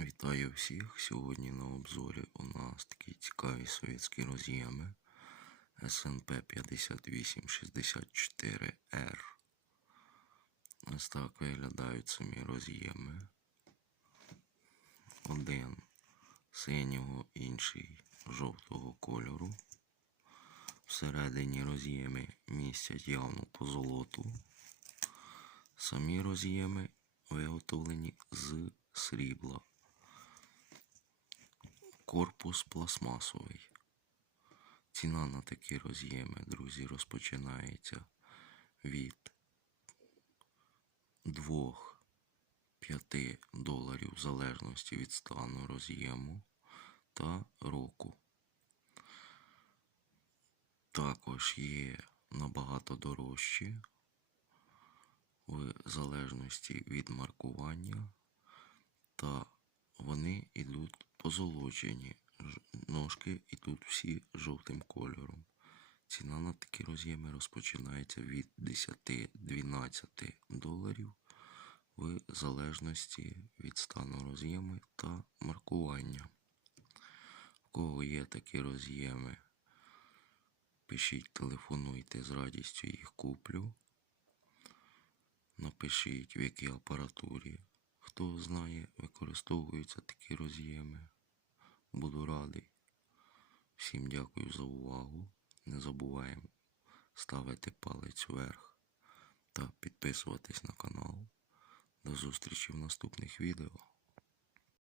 Вітаю всіх! Сьогодні на обзорі у нас такі цікаві совєтські роз'єми СНП 5864R. Ось так виглядають самі роз'єми. Один синього, інший жовтого кольору. Всередині роз'єми містять явну позолоту. Самі роз'єми виготовлені з срібла. Корпус пластмасовий. Ціна на такі роз'єми, друзі, розпочинається від 2-5 доларів в залежності від стану роз'єму та року. Також є набагато дорожчі в залежності від маркування, позолочені. Ножки йдуть всі жовтим кольором. Ціна на такі роз'єми розпочинається від 10-12 доларів в залежності від стану роз'єми та маркування. В кого є такі роз'єми, пишіть, телефонуйте, з радістю їх куплю. Напишіть, в якій апаратурі. Хто знає, використовуються такі роз'єми. Буду радий. Всім дякую за увагу. Не забуваємо ставити палець вверх та підписуватись на канал. До зустрічі в наступних відео.